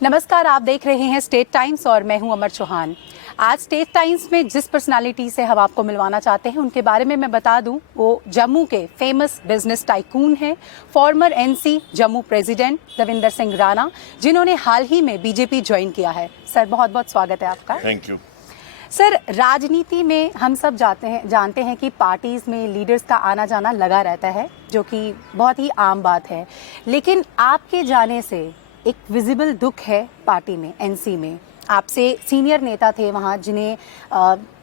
नमस्कार, आप देख रहे हैं स्टेट टाइम्स और मैं हूं अमर चौहान। आज स्टेट टाइम्स में जिस पर्सनालिटी से हम आपको मिलवाना चाहते हैं उनके बारे में मैं बता दूं, वो जम्मू के फेमस बिजनेस टाइकून हैं, farmer NC Jammu president Davinder Singh Rana, जिन्होंने हाल ही में बीजेपी ज्वाइन किया है। सर, बहुत बहुत स्वागत है आपका। Thank you. सर, राजनीति में हम सब जानते हैं कि पार्टीज में लीडर्स का आना जाना लगा रहता है, जो कि बहुत ही आम बात है, लेकिन आपके जाने से एक विजिबल दुख है पार्टी में, एनसी में। आपसे सीनियर नेता थे वहाँ जिन्हें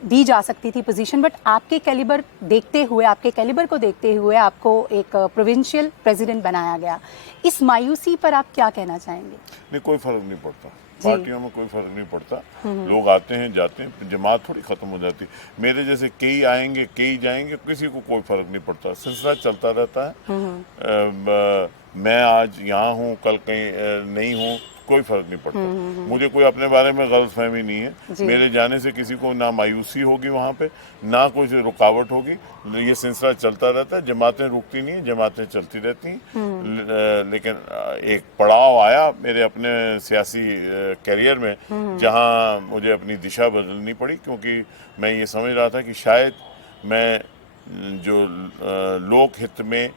दी जा सकती थी पोजीशन, बट आपके कैलिबर को देखते हुए आपको एक प्रोविंशियल प्रेसिडेंट बनाया गया। इस मायूसी पर आप क्या कहना चाहेंगे? नहीं, कोई फर्क नहीं पड़ता, पार्टियों में कोई फर्क नहीं पड़ता। लोग आते हैं जाते हैं, जमात थोड़ी खत्म हो जाती। मेरे जैसे कई आएंगे कई जाएंगे, किसी को कोई फर्क नहीं पड़ता, सिलसिला चलता रहता है। मैं आज यहाँ हूँ, कल कहीं नहीं हूँ, कोई फर्क नहीं पड़ता। मुझे कोई अपने बारे में गलतफहमी नहीं है। मेरे जाने से किसी को ना मायूसी होगी, वहाँ पे ना कोई रुकावट होगी। ये सिलसिला चलता रहता है, जमातें रुकती नहीं, जमातें चलती रहती हैं। लेकिन एक पड़ाव आया मेरे अपने सियासी कैरियर में जहाँ मुझे अपनी दिशा बदलनी पड़ी, क्योंकि मैं ये समझ रहा था कि शायद मैं जो लोक हित में,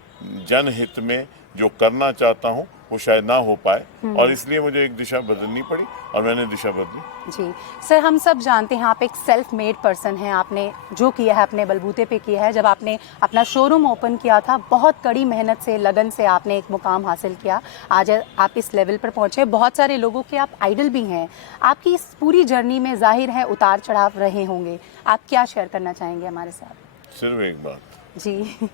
जनहित में जो करना चाहता हूँ वो शायद ना हो पाए, और इसलिए मुझे एक दिशा बदलनी पड़ी और मैंने दिशा बदली। जी सर, हम सब जानते हैं आप एक सेल्फ मेड पर्सन हैं। आपने जो किया है अपने बलबूते पे किया है। जब आपने अपना शोरूम ओपन किया था, बहुत कड़ी मेहनत से, लगन से आपने एक मुकाम हासिल किया। आज आप इस लेवल पर पहुंचे। बहुत सारे लोगों के आप आइडल भी हैं। आपकी इस पूरी जर्नी में जाहिर है उतार चढ़ाव रहे होंगे। आप क्या शेयर करना चाहेंगे हमारे साथ? सिर्फ एक बात जी।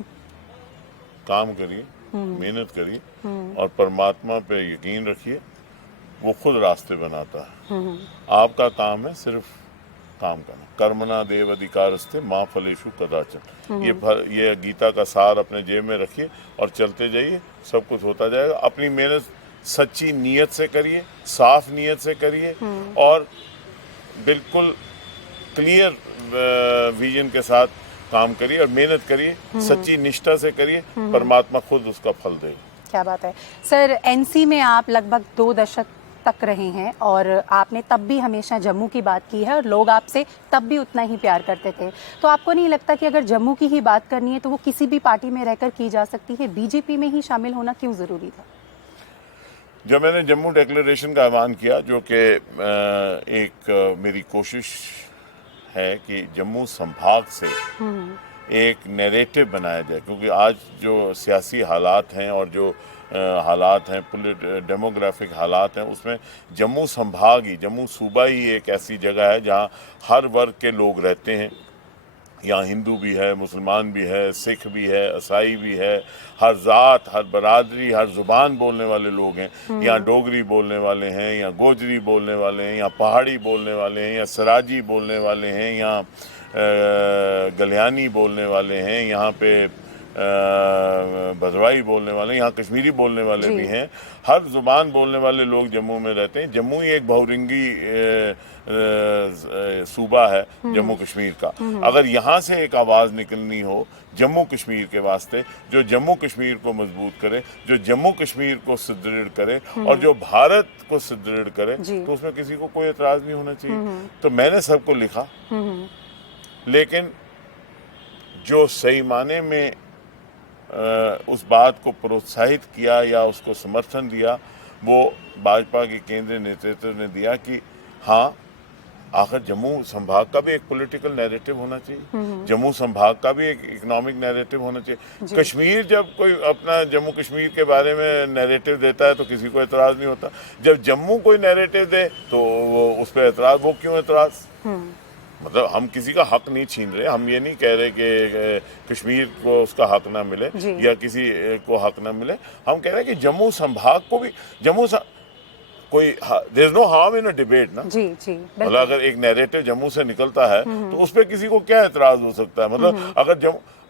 काम करिए, मेहनत करिए और परमात्मा पे यकीन रखिए, वो खुद रास्ते बनाता है। आपका काम है सिर्फ काम करना। कर्मणा देव अधिकारस्ते माँ फलेषु कदाचन। ये गीता का सार अपने जेब में रखिए और चलते जाइए, सब कुछ होता जाएगा। अपनी मेहनत सच्ची नीयत से करिए, साफ नीयत से करिए और बिल्कुल क्लियर विजन के साथ काम करिए और मेहनत करिए, सच्ची निष्ठा से करिए, परमात्मा खुद उसका फल देगा। क्या बात है सर। एनसी में आप लगभग 2 दशक तक रहे हैं और आपने तब भी हमेशा जम्मू की बात की है और लोग आपसे तब भी उतना ही प्यार करते थे। तो आपको नहीं लगता कि अगर जम्मू की ही बात करनी है तो वो किसी भी पार्टी में रहकर की जा सकती है? बीजेपी में ही शामिल होना क्यों ज़रूरी था? जब मैंने जम्मू डिक्लेरेशन का ऐलान किया, जो कि एक मेरी कोशिश है कि जम्मू संभाग से एक नैरेटिव बनाया जाए, क्योंकि आज जो सियासी हालात हैं और जो हालात हैं, डेमोग्राफिक हालात हैं, उसमें जम्मू संभाग ही, जम्मू सूबा ही एक ऐसी जगह है जहां हर वर्ग के लोग रहते हैं। यहाँ हिंदू भी है, मुसलमान भी है, सिख भी है, ईसाई भी है, हर ज़ात, हर बरादरी, हर ज़ुबान बोलने वाले लोग हैं। यहाँ डोगरी बोलने वाले हैं, यहाँ गोजरी बोलने वाले हैं, यहाँ पहाड़ी बोलने वाले हैं, यहाँ सराजी बोलने वाले हैं, यहाँ गलियानी बोलने वाले हैं, यहाँ पे भदवाई बोलने वाले, यहाँ कश्मीरी बोलने वाले भी हैं। हर ज़ुबान बोलने वाले लोग जम्मू में रहते हैं। जम्मू ही एक बहुरंगी सूबा है जम्मू कश्मीर का। अगर यहाँ से एक आवाज़ निकलनी हो जम्मू कश्मीर के वास्ते, जो जम्मू कश्मीर को मजबूत करे, जो जम्मू कश्मीर को सुदृढ़ करे और जो भारत को सुदृढ़ करे, तो उसमें किसी को कोई एतराज़ नहीं होना चाहिए। तो मैंने सबको लिखा, लेकिन जो सही माने में उस बात को प्रोत्साहित किया या उसको समर्थन दिया, वो भाजपा के केंद्रीय नेतृत्व ने दिया कि हाँ, आखिर जम्मू संभाग का भी एक पॉलिटिकल नैरेटिव होना चाहिए, जम्मू संभाग का भी एक इकोनॉमिक नैरेटिव होना चाहिए। कश्मीर जब कोई अपना जम्मू कश्मीर के बारे में नैरेटिव देता है तो किसी को एतराज़ नहीं होता। जब जम्मू कोई नैरेटिव दे तो वो उस पर एतराज़। वो क्यों एतराज़? मतलब हम किसी का हक नहीं छीन रहे। हम ये नहीं कह रहे कि कश्मीर को उसका हक ना मिले या किसी को हक ना मिले। हम कह रहे हैं कि जम्मू संभाग को भी, कोई there is no harm in a debate ना। जी जी। मतलब अगर एक नैरेटिव जम्मू से निकलता है तो उस पर किसी को क्या एतराज हो सकता है? मतलब अगर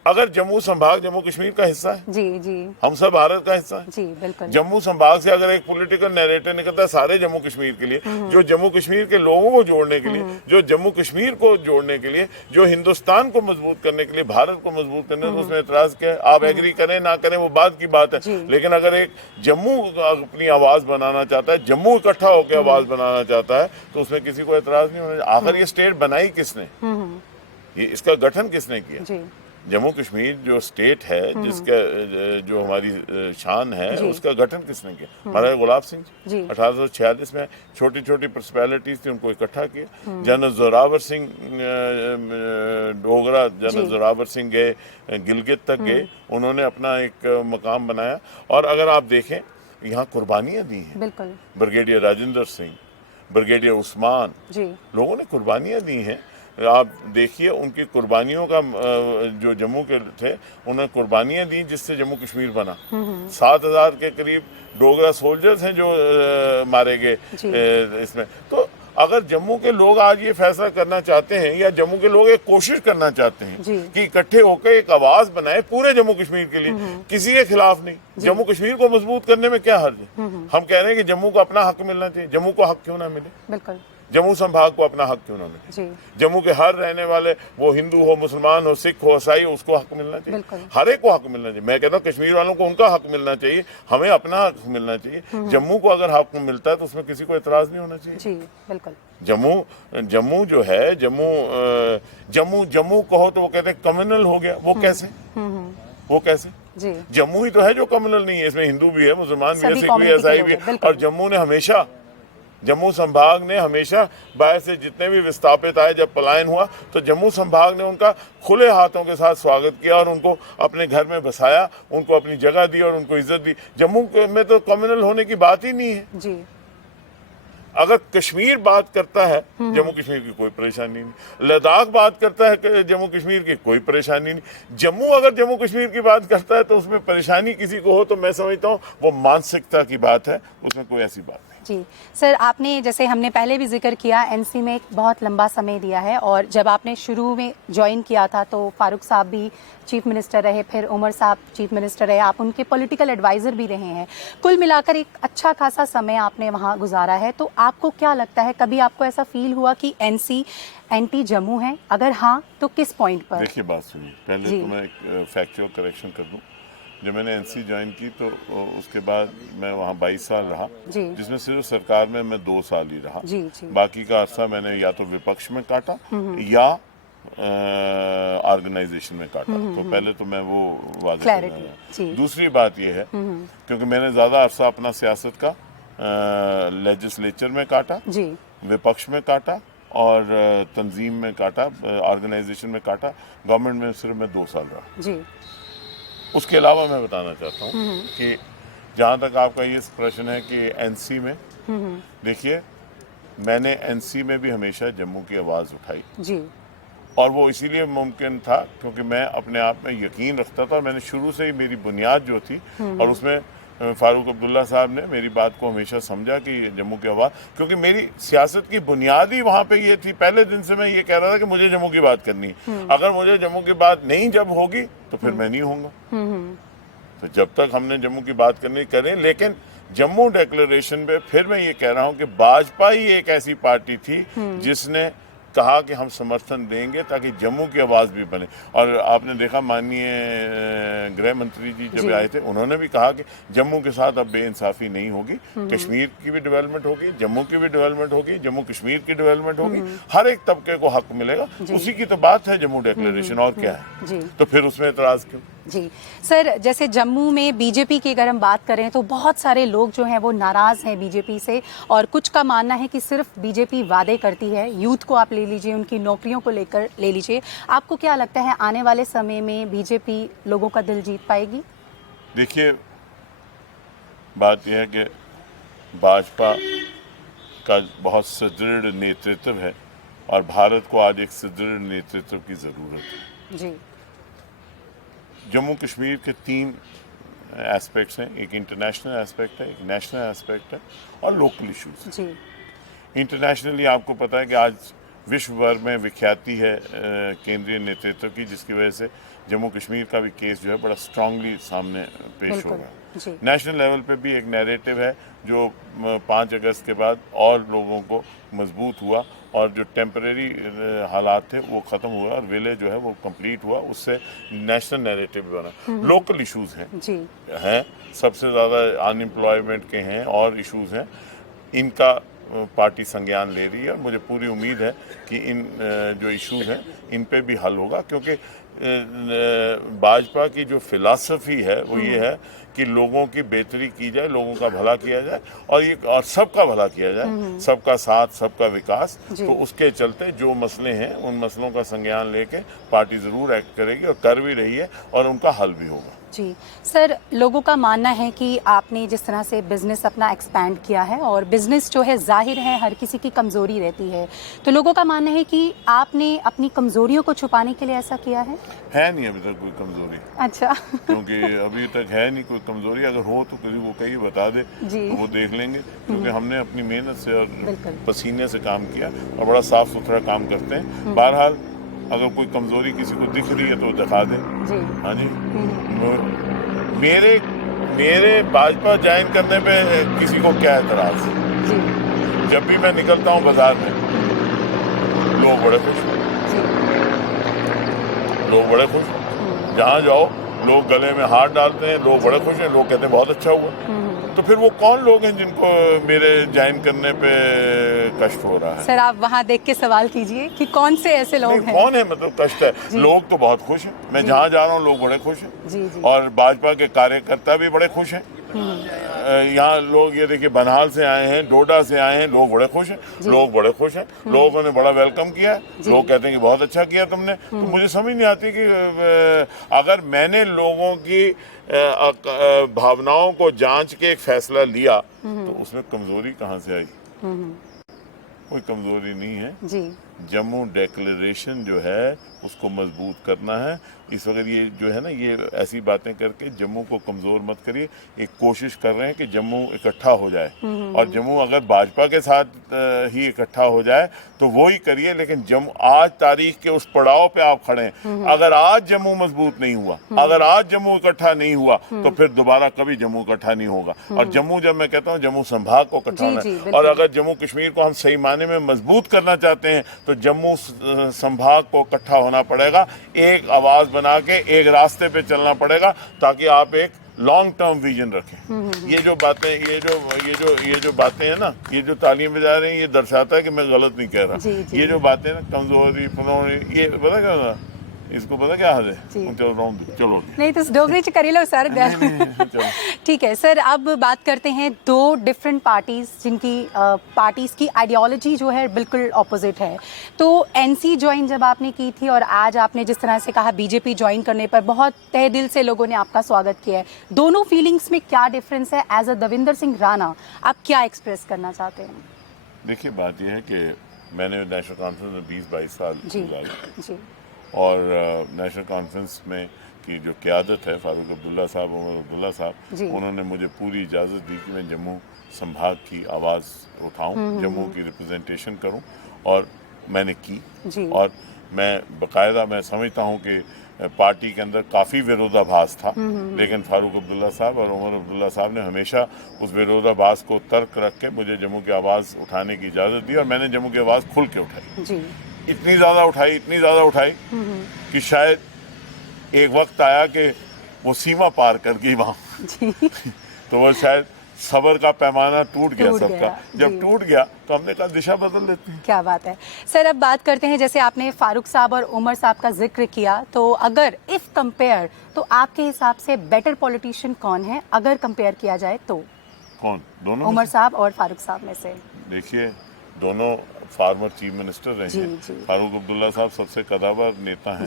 अगर जम्मू संभाग जम्मू कश्मीर का हिस्सा है, जी जी हम सब भारत का हिस्सा है। जी बिल्कुल। जम्मू संभाग से अगर एक पॉलिटिकल नैरेटिव निकलता है सारे जम्मू कश्मीर के लिए, जो जम्मू कश्मीर के लोगों को जोड़ने के लिए, जो जम्मू कश्मीर को जोड़ने के लिए, जो हिंदुस्तान को मजबूत करने के लिए, भारत को मजबूत करने के लिए, उसमें एतराज क्या है? आप एग्री करें ना करें वो बात की बात है, लेकिन अगर एक जम्मू अपनी आवाज बनाना चाहता है, जम्मू इकट्ठा होकर आवाज बनाना चाहता है, तो उसमें किसी को एतराज नहीं होना चाहिए। आखिर ये स्टेट बनाई किसने, ये इसका गठन किसने किया? जी जम्मू कश्मीर जो स्टेट है, जिसका जो हमारी शान है, उसका गठन किसने किया? महाराजा गुलाब सिंह जी। 1846 में छोटी छोटी पर्सनैलिटीज थी, उनको इकट्ठा किया। जनरल जोरावर सिंह डोगरा, जनरल जोरावर सिंह गए गिलगित तक गए, उन्होंने अपना एक मकाम बनाया। और अगर आप देखें यहाँ कुर्बानियाँ दी हैं, बिल्कुल। ब्रिगेडियर राजेंद्र सिंह, ब्रिगेडियर उस्मान, जी लोगों ने कुर्बानियाँ दी हैं। आप देखिए उनकी कुर्बानियों का जो जम्मू के थे, उन्होंने कुर्बानियां दी जिससे जम्मू कश्मीर बना। 7,000 के करीब डोगरा सोल्जर्स हैं जो मारे गए इसमें। तो अगर जम्मू के लोग आज ये फैसला करना चाहते हैं, या जम्मू के लोग एक कोशिश करना चाहते हैं कि इकट्ठे होकर एक आवाज बनाए पूरे जम्मू कश्मीर के लिए, किसी के खिलाफ नहीं, जम्मू कश्मीर को मजबूत करने में क्या हर्ज है? हम कह रहे हैं कि जम्मू को अपना हक मिलना चाहिए। जम्मू को हक क्यों ना मिले? बिल्कुल। जम्मू संभाग को अपना हक क्यों ना मिले? जम्मू के हर रहने वाले, वो हिंदू हो, मुसलमान हो, सिख हो, ईसाई हो, उसको हक मिलना चाहिए। हर एक को हक मिलना चाहिए। मैं कहता हूँ कश्मीर वालों को उनका हक मिलना चाहिए, हमें अपना हक मिलना चाहिए। जम्मू को अगर हक मिलता है तो उसमें किसी को एतराज नहीं होना चाहिए। जी बिल्कुल। जम्मू जो है, जम्मू कहो तो वो कहते हैं कम्युनल हो गया। वो कैसे? वो कैसे? जम्मू ही तो है जो कम्युनल नहीं है। इसमें हिंदू भी है, मुसलमान भी है, सिख भी है, ईसाई भी है। और जम्मू संभाग ने हमेशा बाहर से जितने भी विस्थापित आए, जब पलायन हुआ तो जम्मू संभाग ने उनका खुले हाथों के साथ स्वागत किया और उनको अपने घर में बसाया, उनको अपनी जगह दी और उनको इज्जत दी। जम्मू में तो कम्युनल होने की बात ही नहीं है जी। अगर कश्मीर बात करता है, जम्मू कश्मीर की कोई परेशानी नहीं। लद्दाख बात करता है जम्मू कश्मीर की, कोई परेशानी नहीं। जम्मू अगर जम्मू कश्मीर की बात करता है तो उसमें परेशानी किसी को हो तो मैं समझता हूँ वो मानसिकता की बात है, उसमें कोई ऐसी बात नहीं। जी सर, आपने जैसे हमने पहले भी जिक्र किया, एनसी में एक बहुत लंबा समय दिया है, और जब आपने शुरू में ज्वाइन किया था तो फारूक साहब भी चीफ मिनिस्टर रहे, फिर उमर साहब चीफ मिनिस्टर रहे, आप उनके पॉलिटिकल एडवाइज़र भी रहे हैं। कुल मिलाकर एक अच्छा खासा समय आपने वहाँ गुजारा है। तो आपको क्या लगता है, कभी आपको ऐसा फील हुआ कि एनसी एंटी जम्मू है? अगर हाँ तो किस पॉइंट पर? देखिए बात सुनिए, पहले तो मैं एक फैक्चुअल करेक्शन कर दूं। जब मैंने एनसी ज्वाइन की तो उसके बाद मैं वहाँ 22 साल रहा, जिसमें सिर्फ सरकार में मैं 2 साल ही रहा। बाकी का अरसा मैंने या तो विपक्ष में काटा या ऑर्गेनाइजेशन में काटा। तो पहले तो मैं वो वादे करना। दूसरी बात ये है क्योंकि मैंने ज्यादा अरसा अपना सियासत का लेजिस्लेचर में काटा, विपक्ष में काटा और तंजीम में काटा, ऑर्गेनाइजेशन में काटा। गवर्नमेंट में सिर्फ मैं 2 साल रहा। उसके अलावा मैं बताना चाहता हूँ कि जहाँ तक आपका ये प्रश्न है कि एनसी में, देखिए मैंने एनसी में भी हमेशा जम्मू की आवाज़ उठाई और वो इसीलिए मुमकिन था क्योंकि मैं अपने आप में यकीन रखता था। मैंने शुरू से ही मेरी बुनियाद जो थी, और उसमें फारूक अब्दुल्ला साहब ने मेरी बात को हमेशा समझा कि जम्मू की आवाज़, क्योंकि मेरी सियासत की बुनियाद ही वहाँ पे ये थी। पहले दिन से मैं ये कह रहा था कि मुझे जम्मू की बात करनी है। अगर मुझे जम्मू की बात नहीं जब होगी तो फिर मैं नहीं होऊंगा। तो जब तक हमने जम्मू की बात करनी करें, लेकिन जम्मू डिक्लेरेशन पे फिर मैं ये कह रहा हूँ कि भाजपा ही एक ऐसी पार्टी थी जिसने कहा कि हम समर्थन देंगे ताकि जम्मू की आवाज़ भी बने। और आपने देखा माननीय गृह मंत्री जी जब आए थे, उन्होंने भी कहा कि जम्मू के साथ अब बेइंसाफी नहीं होगी, कश्मीर की भी डेवलपमेंट होगी, जम्मू की भी डेवलपमेंट होगी, जम्मू कश्मीर की डेवलपमेंट होगी, हर एक तबके को हक मिलेगा। उसी की तो बात है जम्मू डिक्लेरेशन, और क्या है? तो फिर उसमें एतराज़ क्यों? जी सर, जैसे जम्मू में बीजेपी की अगर हम बात करें तो बहुत सारे लोग जो हैं वो नाराज़ हैं बीजेपी से, और कुछ का मानना है कि सिर्फ बीजेपी वादे करती है। यूथ को आप ले लीजिए, उनकी नौकरियों को लेकर ले लीजिए। आपको क्या लगता है आने वाले समय में बीजेपी लोगों का दिल जीत पाएगी? देखिए बात यह है कि भाजपा का बहुत सुदृढ़ नेतृत्व है और भारत को आज एक सुदृढ़ नेतृत्व की ज़रूरत है। जी, जम्मू कश्मीर के 3 एस्पेक्ट्स हैं, एक इंटरनेशनल एस्पेक्ट है, एक नेशनल एस्पेक्ट है और लोकल इश्यूज। इंटरनेशनली आपको पता है कि आज विश्व भर में विख्याति है केंद्रीय नेतृत्व की, जिसकी वजह से जम्मू कश्मीर का भी केस जो है बड़ा स्ट्रांगली सामने पेश बिल्कुल, होगा। जी। नेशनल लेवल पे भी एक नैरेटिव है जो 5 अगस्त के बाद और लोगों को मजबूत हुआ और जो टेम्परेरी हालात थे वो ख़त्म हुआ और विले जो है वो कंप्लीट हुआ, उससे नेशनल नैरेटिव बना। लोकल इश्यूज हैं सबसे ज़्यादा अनएम्प्लॉयमेंट के हैं और इश्यूज हैं, इनका पार्टी संज्ञान ले रही है और मुझे पूरी उम्मीद है कि इन जो इश्यूज हैं इन पे भी हल होगा, क्योंकि भाजपा की जो फिलॉसफी है वो ये है कि लोगों की बेहतरी की जाए, लोगों का भला किया जाए और सबका भला किया जाए, सबका साथ, सबका विकास। तो उसके चलते जो मसले हैं उन मसलों का संज्ञान लेके पार्टी ज़रूर एक्ट करेगी और कर भी रही है और उनका हल भी होगा। जी सर, लोगों का मानना है कि आपने जिस तरह से बिजनेस अपना एक्सपैंड किया है और बिजनेस जो है जाहिर है हर किसी की कमज़ोरी रहती है, तो लोगों का मानना है कि आपने अपनी कमज़ोरियों को छुपाने के लिए ऐसा किया है नहीं अभी तक कोई कमज़ोरी। अच्छा क्योंकि अभी तक है नहीं कोई कमज़ोरी, अगर हो तो किसी को कहीं बता दे तो वो देख लेंगे, क्योंकि हमने अपनी मेहनत से और पसीने से काम किया और बड़ा साफ सुथरा काम करते हैं। बहरहाल अगर कोई कमज़ोरी किसी को दिख रही है तो दिखा दे। हाँ जी, मेरे भाजपा ज्वाइन करने पे किसी को क्या एतराज़? जब भी मैं निकलता हूँ बाजार में लोग बड़े खुश, लोग बड़े खुश, जहाँ जाओ लोग गले में हाथ डालते हैं, लोग बड़े खुश हैं, लोग कहते हैं बहुत अच्छा हुआ। तो फिर वो कौन लोग हैं जिनको मेरे ज्वाइन करने पे कष्ट हो रहा है? सर आप वहाँ देख के सवाल कीजिए कि कौन से ऐसे लोग हैं। कौन है, मतलब कष्ट है। लोग तो बहुत खुश हैं, मैं जहाँ जा रहा हूँ लोग बड़े खुश हैं और भाजपा के कार्यकर्ता भी बड़े खुश हैं। यहाँ लोग ये देखिए बनहाल से आए हैं, डोडा से आए हैं, लोग बड़े खुश हैं, लोग बड़े खुश हैं, लोगों ने बड़ा वेलकम किया, लोग कहते हैं कि बहुत अच्छा किया तुमने। तो मुझे समझ नहीं आती कि अगर मैंने लोगों की भावनाओं को जांच के एक फैसला लिया तो उसमें कमजोरी कहाँ से आई? कोई कमजोरी नहीं है जी। जम्मू डिक्लेरेशन जो है उसको मजबूत करना है। इस वक्त ये जो है ना, ये ऐसी बातें करके जम्मू को कमज़ोर मत करिए। एक कोशिश कर रहे हैं कि जम्मू इकट्ठा हो जाए और जम्मू अगर भाजपा के साथ ही इकट्ठा हो जाए तो वो ही करिए, लेकिन जम्मू आज तारीख के उस पड़ाव पे आप खड़े हैं। अगर आज जम्मू मजबूत नहीं हुआ, अगर आज जम्मू इकट्ठा नहीं हुआ तो फिर दोबारा कभी जम्मू इकट्ठा नहीं होगा। और जम्मू, जब मैं कहता हूँ जम्मू संभाग को इकट्ठा होना है, और अगर जम्मू कश्मीर को हम सही मायने में मजबूत करना चाहते हैं तो जम्मू संभाग को इकट्ठा होना पड़ेगा, एक आवाज बना के एक रास्ते पे चलना पड़ेगा ताकि आप एक लॉन्ग टर्म विजन रखें। ये जो बातें ये जो बातें हैं ना, ये जो तालियां बजा रहे हैं, ये दर्शाता है कि मैं गलत नहीं कह रहा। ये जो बातें ना कमजोरी फनोरी, ये पता क्या ना, इसको पता क्या है? चलो नहीं तो डोगरी च करी लो सर। ठीक है सर, अब बात करते हैं दो डिफरेंट पार्टीज जिनकी पार्टीज की आइडियोलॉजी जो है बिल्कुल ऑपोजिट है। तो एनसी ज्वाइन जब आपने की थी और आज आपने जिस तरह से कहा बीजेपी ज्वाइन करने पर बहुत तहे दिल से लोगों ने आपका स्वागत किया है, दोनों फीलिंग्स में क्या डिफरेंस है? एज अ दविंदर सिंह राणा आप क्या एक्सप्रेस करना चाहते हैं? देखिए, बात यह है कि मैंने नेशनल कॉन्फ्रेंस में 20-22 साल गुजारे और नेशनल कॉन्फ्रेंस में की जो क़यादत है फारूक अब्दुल्ला साहब, उमर अब्दुल्ला साहब, उन्होंने मुझे पूरी इजाज़त दी कि मैं जम्मू संभाग की आवाज़ उठाऊं, जम्मू की रिप्रेजेंटेशन करूं, और मैंने की। और मैं बाकायदा, मैं समझता हूं कि पार्टी के अंदर काफ़ी विरोधाभास था, लेकिन फारूक अब्दुल्ला साहब और उमर अब्दुल्ला साहब ने हमेशा उस विरोधाभास को तर्क रख के मुझे जम्मू की आवाज़ उठाने की इजाज़त दी और मैंने जम्मू की आवाज़ खुल के उठाई। इतनी ज़्यादा उठाई कि शायद एक वक्त आया कि वो सीमा पार कर गई वहाँ। तो वो शायद सबर का पैमाना टूट गया सबका। जब टूट गया तो हमने कहा दिशा बदल लेते हैं। क्या बात है सर। अब बात करते हैं, जैसे आपने फारूक साहब और उमर साहब का जिक्र किया, तो अगर इफ कंपेयर, तो आपके हिसाब से बेटर पॉलिटिशियन कौन है अगर कंपेयर किया जाए तो? कौन? दोनों? उमर साहब और फारूक साहब में से? देखिए, दोनों फार्मर चीफ मिनिस्टर रहे हैं। फारूक अब्दुल्ला साहब सबसे कदावर नेता हैं।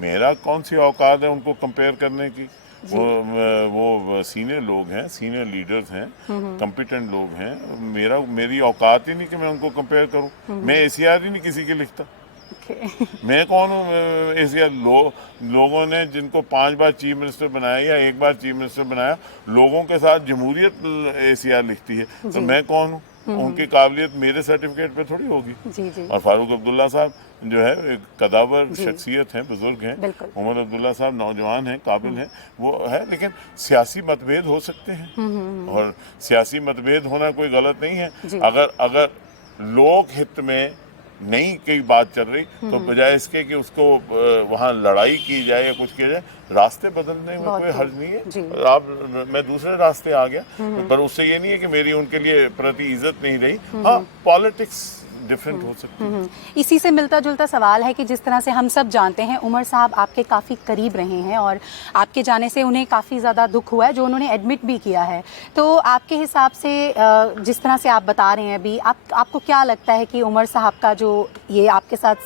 मेरा कौन सी औकात है उनको कंपेयर करने की? वो सीनियर लोग हैं, सीनियर लीडर्स हैं, कॉम्पिटेंट लोग हैं। मेरी औकात ही नहीं कि मैं उनको कंपेयर करूं। मैं एसीआर ही नहीं किसी के लिखता। ओके मैं कौन हूँ इस लोगों ने जिनको 5 बार चीफ मिनिस्टर बनाया या 1 बार चीफ मिनिस्टर बनाया, लोगों के साथ जमहूरियत ACR लिखती है, तो मैं कौन हूँ? उनकी काबिलियत मेरे सर्टिफिकेट पे थोड़ी होगी। जी जी और फारूक अब्दुल्ला साहब जो है एक कदावर शख्सियत हैं, बुजुर्ग हैं। बिल्कुल। उमर अब्दुल्ला साहब नौजवान हैं, काबिल हैं, वो है, लेकिन सियासी मतभेद हो सकते हैं और सियासी मतभेद होना कोई गलत नहीं जी। है। अगर लोक हित में नई कोई बात चल रही तो बजाय इसके कि उसको वहाँ लड़ाई की जाए या कुछ किया जाए, रास्ते बदलने में बहुत कोई खूब। हर्ज नहीं जी। है। आप मैं दूसरे रास्ते आ गया, पर उससे ये नहीं है कि मेरी उनके लिए प्रति इज्जत नहीं रही। हाँ, पॉलिटिक्स डिफरेंट हो सकती है। इसी से मिलता जुलता सवाल है कि जिस तरह से हम सब जानते हैं, उमर साहब आपके काफ़ी करीब रहे हैं और आपके जाने से उन्हें काफ़ी ज़्यादा दुख हुआ है, जो उन्होंने एडमिट भी किया है। तो आपके हिसाब से जिस तरह से आप बता रहे हैं अभी, आपको क्या लगता है कि उमर साहब का जो ये आपके साथ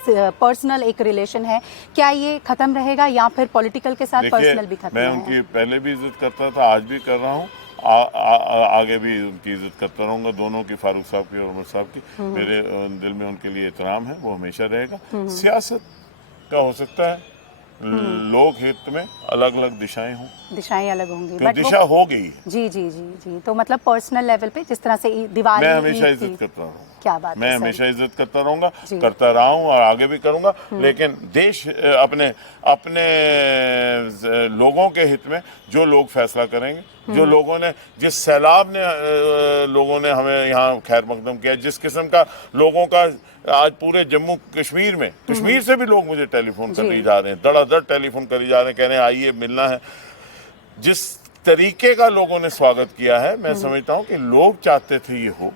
पर्सनल एक रिलेशन है, क्या ये ख़त्म रहेगा या फिर पॉलिटिकल के साथ पर्सनल भी खत्म मैं रहेगा? उनकी पहले भी इज्जत करता था, आज भी कर रहा हूँ, आगे भी उनकी इज्जत करता रहूंगा, दोनों की, फारूक साहब की और उमर साहब की। मेरे दिल में उनके लिए एहतराम है, वो हमेशा रहेगा। सियासत का हो सकता है लोक हित में अलग अलग दिशाएं हों, दिशाएं अलग होंगी, तो दिशा हो गई है। जी जी जी जी। तो मतलब पर्सनल लेवल पे जिस तरह से दिवाली, मैं हमेशा ईद थी, इज्जत करता रहूंगा। क्या बात मैं है सर। हमेशा इज्जत करता रहूंगा, जी। करता रहा हूं और आगे भी करूंगा, लेकिन देश अपने अपने लोगों के हित में जो लोग फैसला करेंगे, जो लोगों ने, जिस सैलाब ने लोगों ने हमें यहाँ खैर मकदम किया, जिस किस्म का लोगों का आज पूरे जम्मू कश्मीर में, कश्मीर से भी लोग मुझे टेलीफोन कर जा रहे हैं, धड़ाधड़ टेलीफोन करी जा रहे हैं, कह रहे हैं आइए मिलना है। जिस तरीके का लोगों ने स्वागत किया है, मैं समझता हूं कि लोग चाहते थे ये हो,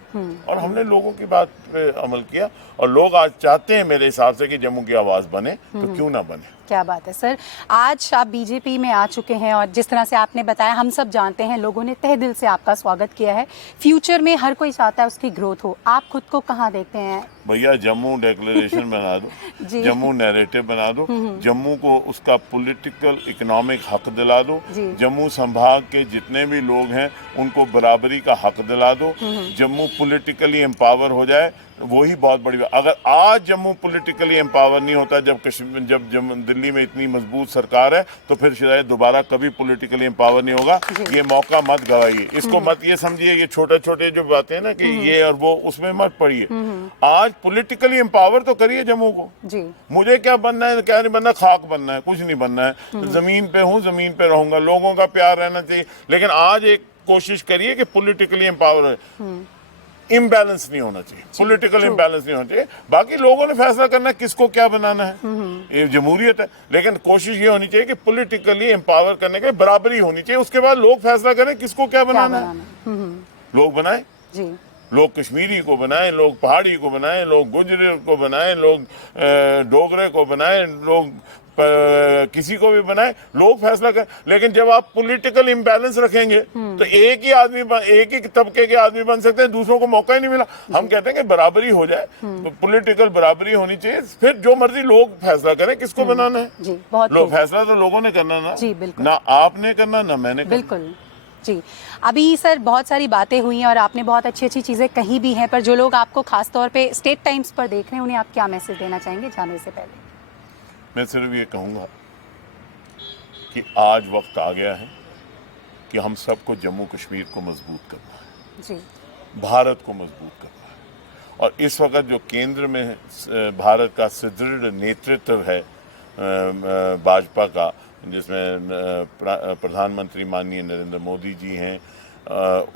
और हमने लोगों की बात पे अमल किया, और लोग आज चाहते हैं मेरे हिसाब से कि जम्मू की आवाज बने, तो क्यों ना बने। क्या बात है सर। आज आप बीजेपी में आ चुके हैं और जिस तरह से आपने बताया, हम सब जानते हैं, लोगों ने तहे दिल से आपका स्वागत किया है। फ्यूचर में हर कोई चाहता है उसकी ग्रोथ हो, आप खुद को कहाँ देखते हैं? भैया जम्मू डिक्लेरेशन बना दो, जी। जम्मू नैरेटिव बना दो, जम्मू को उसका पॉलिटिकल इकोनॉमिक हक दिला दो, जी। जम्मू संभाग के जितने भी लोग हैं उनको बराबरी का हक दिला दो, जम्मू पॉलिटिकली एम्पावर हो जाए, वही बहुत बड़ी बात। अगर आज जम्मू पॉलिटिकली एम्पावर नहीं होता, जब दिल्ली में इतनी मजबूत सरकार है, तो फिर शायद दोबारा कभी पॉलिटिकली एम्पावर नहीं होगा। ये मौका मत गवाइए, इसको मत ये समझिए ये छोटे छोटे जो बातें हैं ना कि ये और वो, उसमें मत पड़िए। आज पॉलिटिकली एम्पावर तो करिए जम्मू को। जी। मुझे क्या बनना है, क्या नहीं बनना, खाक बनना है, कुछ नहीं बनना है। जमीन पे हूँ, जमीन पे रहूंगा, लोगों का प्यार रहना चाहिए, लेकिन आज एक कोशिश करिए कि पॉलिटिकली एम्पावर, इम्बैलेंस नहीं होना चाहिए, पॉलिटिकल इम्बैलेंस नहीं होना चाहिए। बाकी लोगों ने फैसला करना है किसको क्या बनाना है, ये जमहूरियत है, लेकिन कोशिश ये होनी चाहिए कि पॉलिटिकली एम्पावर करने के बराबरी होनी चाहिए। उसके बाद लोग फैसला करें किसको क्या बनाना है, लोग बनाए, जी। लोग कश्मीरी को बनाएं, लोग पहाड़ी को बनाएं, लोग गुजरे को बनाएं, लोग डोगरे को बनाएं, लोग किसी को भी बनाए, लोग फैसला करें। लेकिन जब आप पॉलिटिकल इम्बैलेंस रखेंगे तो एक ही तबके के आदमी बन सकते हैं, दूसरों को मौका ही नहीं मिला। हम कहते हैं कि बराबरी हो जाए, तो पॉलिटिकल बराबरी होनी चाहिए, फिर जो मर्जी लोग फैसला करें किसको बनाना है। जी, बहुत लोग फैसला तो लोगों ने करना ना, जी, बिल्कुल। ना आपने करना ना मैंने करना। बिल्कुल जी। अभी सर बहुत सारी बातें हुई हैं और आपने बहुत अच्छी अच्छी चीज़ें कही भी हैं, पर जो लोग आपको खास तौर पे स्टेट टाइम्स पर देख रहे हैं, उन्हें आप क्या मैसेज देना चाहेंगे जाने से पहले? मैं सिर्फ ये कहूँगा कि आज वक्त आ गया है कि हम सबको जम्मू कश्मीर को मजबूत करना है, जी। भारत को मजबूत करना है। और इस वक्त जो केंद्र में भारत का सुदृढ़ नेतृत्व है भाजपा का, जिसमें प्रधानमंत्री माननीय नरेंद्र मोदी जी हैं,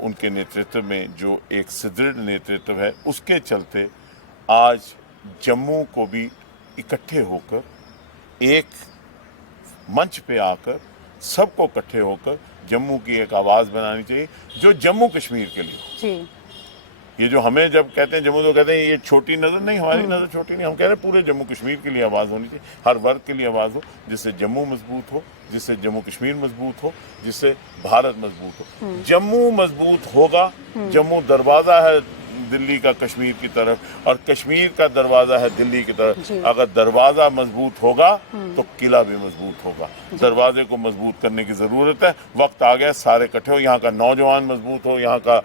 उनके नेतृत्व में जो एक सुदृढ़ नेतृत्व है, उसके चलते आज जम्मू को भी इकट्ठे होकर, एक मंच पे आकर, सबको इकट्ठे होकर जम्मू की एक आवाज़ बनानी चाहिए जो जम्मू कश्मीर के लिए हो। जी। ये जो हमें जब कहते हैं जम्मू, तो कहते हैं ये छोटी नज़र, नहीं, हमारी नज़र छोटी नहीं, हम कह रहे हैं पूरे जम्मू कश्मीर के लिए आवाज़ होनी चाहिए, हर वर्ग के लिए आवाज़ हो, जिससे जम्मू मजबूत हो, जिससे जम्मू कश्मीर मजबूत हो, जिससे भारत मजबूत हो। जम्मू मजबूत होगा, जम्मू दरवाज़ा है दिल्ली का कश्मीर की तरफ, और कश्मीर का दरवाज़ा है दिल्ली की तरफ। अगर दरवाज़ा मजबूत होगा तो किला भी मजबूत होगा। दरवाजे को मजबूत करने की ज़रूरत है, वक्त आ गया, सारे इकट्ठे हो, यहाँ का नौजवान मजबूत हो, यहाँ का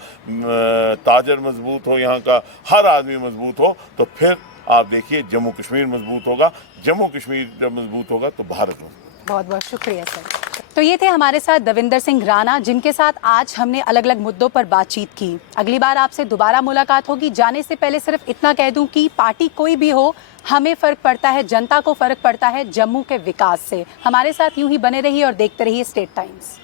ताजर मजबूत हो, यहाँ का हर आदमी मजबूत हो, तो फिर आप देखिए जम्मू कश्मीर मजबूत होगा, जम्मू कश्मीर जब मजबूत होगा तो भारत मजबूत। बहुत बहुत शुक्रिया सर। तो ये थे हमारे साथ दविंदर सिंह राणा, जिनके साथ आज हमने अलग अलग मुद्दों पर बातचीत की। अगली बार आपसे दोबारा मुलाकात होगी। जाने से पहले सिर्फ इतना कह दूं कि पार्टी कोई भी हो, हमें फ़र्क पड़ता है, जनता को फ़र्क पड़ता है जम्मू के विकास से। हमारे साथ यूं ही बने रहिए और देखते रहिए स्टेट टाइम्स।